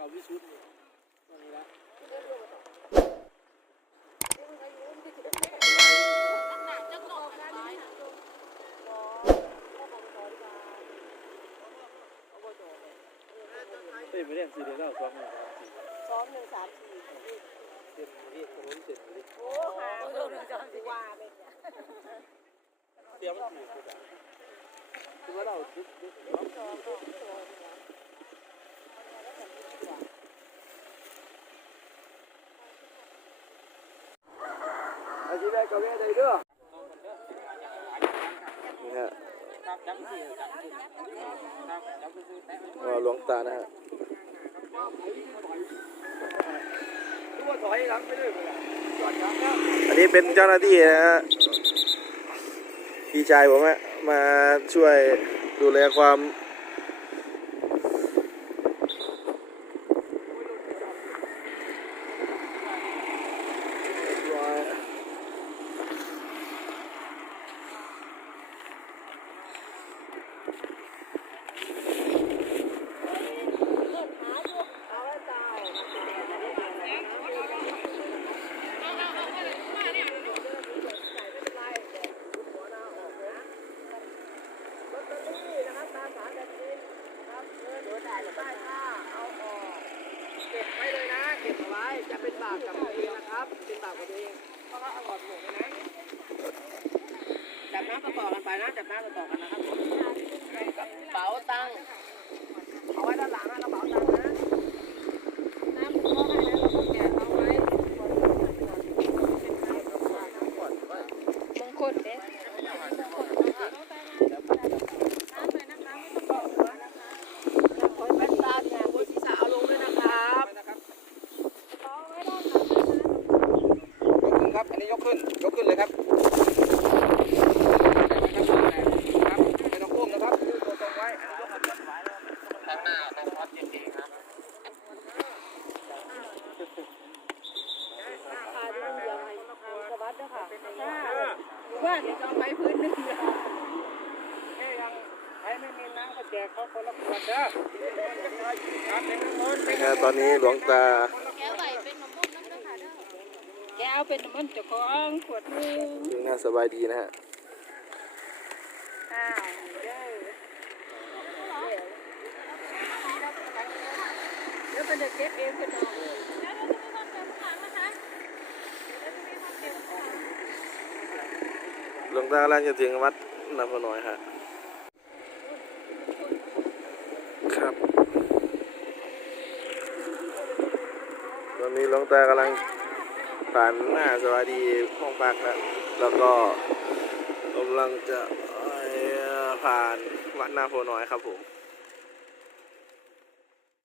ก่าวิสุทธิ์นี่ตรงนี้ละเฮ้ยไม่ได้สี่เดือนแล้วสองหนึ่งสามสี่สองหนึ่งสามสี่เจ็ดนี่ถนนเจ็ดนี่โอ้หาเรื่องว่าเม็ดเนี่ยเตรียมมันถูกทุกอย่างคือว่าเราทุกทุก สองสองสองอาชีพแรกก็เรียนได้เด้อนี่ฮะหลวงตานะฮะอันนี้เป็นเจ้าหน้าที่นะฮะพี่ชายผมฮะมาช่วยดูแลความ เอาออก เก็บไว้เลยนะ เก็บเอาไว้ จะเป็นบาปกับตัวเองนะครับ เป็นบาปกับตัวเองเพราะว่าเอาหลอดหมวกเลนะ จับน้ำกระต่อกันไปนะ จับน้ำกระต่อกันนะครับผมกระเป๋าตังค์เอาไว้ด้านหลังนะกระเป๋าตังค์นะ น้ำก็ให้นะเราก็แกะเอาไว้ มงคลเด้ คอยเป็นตามเนี่ยบนศีรษะเอาลงด้วยนะครับยกขึ้นครับ อันนี้ยก ขึ้นยกขึ้นเลยครับครับไม่ต้องก้มนะครับยืดตัวตรงไว้อันนี้ยกขึ้นไว้ข้างหน้าตรงพอดจริงๆครับพาดูเดียวให้สวัสดีค่ะว่าเดี๋ยวจะไปพื้นหนึ่งให้ยังให้ไม่มีน้ำก็แจกเขาคนละขวดเด้อครับเป็นน้ำมนต์นี่ฮะตอนนี้หลวงตา เอาเป็นน้ำมันเจ้าของขวดนึงยังน่าสบายดีนะฮะอ้าวเด้อเดี๋ยวเป็นเด็กเก็บเองเพื่อนน้องหลวงตากำลังจะถึงวัดนำพน้อยฮะครับตอนนี้หลวงตากำลัง ผ่านหน้าสวัสดีห้องพักแล้วแล้วก็กำลังจะผ่านวัดนาโพน้อยครับผม